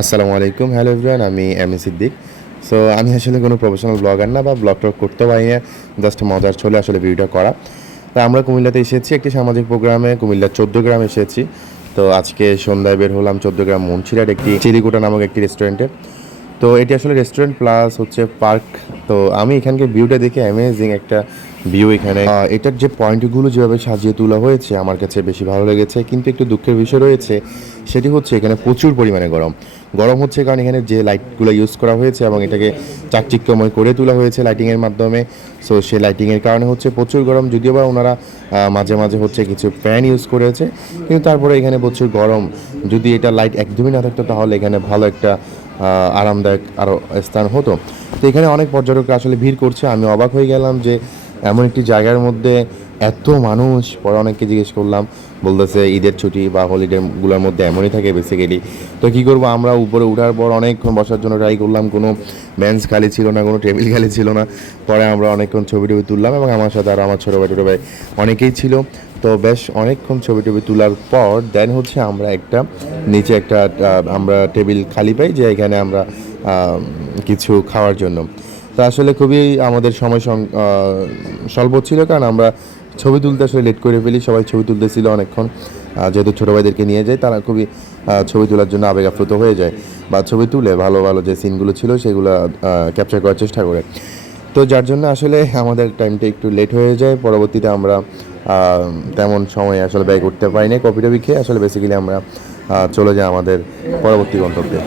আসসালামু আলাইকুম। Hello everyone আমি এম সিদ্দিক সো আমি আসলে কোনো প্রফেশনাল ব্লগার না বা ব্লগ টক করতে পারি না। জাস্ট মজার চলে আসলে ভিডিওটা করা। তো আমরা কুমিল্লাতে এসেছি, একটি সামাজিক প্রোগ্রামে, কুমিল্লার চোদ্দ গ্রাম এসেছি। তো আজকে সন্ধ্যায় বের হলাম চোদ্দ গ্রাম মুন্সিরাট একটি চিরিকুটা নামক একটি রেস্টুরেন্টে তো এটি আসলে রেস্টুরেন্ট প্লাস হচ্ছে পার্ক তো আমি এখানকার ভিউটা দেখে অ্যামেজিং একটা ভিউ এখানে। এটার যে পয়েন্টগুলো যেভাবে সাজিয়ে তোলা হয়েছে, আমার কাছে বেশি ভালো লেগেছে, কিন্তু একটু দুঃখের বিষয় রয়েছে, সেটি হচ্ছে এখানে প্রচুর পরিমাণে গরম। গরম হচ্ছে কারণ এখানে যে লাইটগুলো ইউজ করা হয়েছে এবং এটাকে চাকচিক্যময় করে তোলা হয়েছে লাইটিংয়ের মাধ্যমে সো সেই লাইটিংয়ের কারণে হচ্ছে প্রচুর গরম, যদিও বা ওনারা মাঝে মাঝে হচ্ছে কিছু ফ্যান ইউজ করেছে, কিন্তু তারপরে এখানে প্রচুর গরম। যদি এটা লাইট একদমই না থাকতো, তাহলে এখানে ভালো একটা আরামদায়ক আরও স্থান হতো। তো এখানে অনেক পর্যটকরা আসলে ভিড় করছে, আমি অবাক হয়ে গেলাম যে এমন একটি জায়গার মধ্যে এত মানুষ, পরে অনেককে জিজ্ঞেস করলাম, বলতেছে ঈদের ছুটি বা হলিডেগুলোর মধ্যে এমনই থাকে বেসিক্যালি তো কী করব, আমরা উপরে উঠার পর অনেকক্ষণ বসার জন্য ট্রাই করলাম, কোনো বেঞ্চ খালি ছিল না, কোনো টেবিল খালি ছিল না। পরে আমরা অনেকক্ষণ ছবি টবি তুললাম এবং আমার সাথে আর আমার ছোটো ভাই ছোটো ভাই অনেকেই ছিল। তো বেশ অনেকক্ষণ ছবি টবি তোলার পর দেন হচ্ছে আমরা একটা নিচে একটা আমরা টেবিল খালি পাই যে এখানে আমরা কিছু খাওয়ার জন্য। তো আসলে খুবই আমাদের সময় স্বল্প ছিল, কারণ আমরা ছবি তুলতে আসলে লেট করে ফেলি, সবাই ছবি তুলতেছিল অনেকক্ষণ। যেহেতু ছোটো ভাইদেরকে নিয়ে যায়, তারা খুবই ছবি তোলার জন্য আবেগ হয়ে যায় বা ছবি তুলে ভালো ভালো যে সিনগুলো ছিল সেগুলো ক্যাপচার করার চেষ্টা করে। তো যার জন্য আসলে আমাদের টাইমটা একটু লেট হয়ে যায়, পরবর্তীতে আমরা তেমন সময় আসলে ব্যয় করতে পারি না কপি টপি খেয়ে আসলে বেসিক্যালি আমরা চলে যাই আমাদের পরবর্তী গন্তব্যে।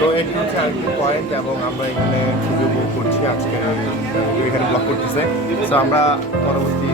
তো হচ্ছে পয়েন্ট এবং আমরা এখানে আজকে এখানে ব্লগ করতেছে। তো আমরা পরবর্তী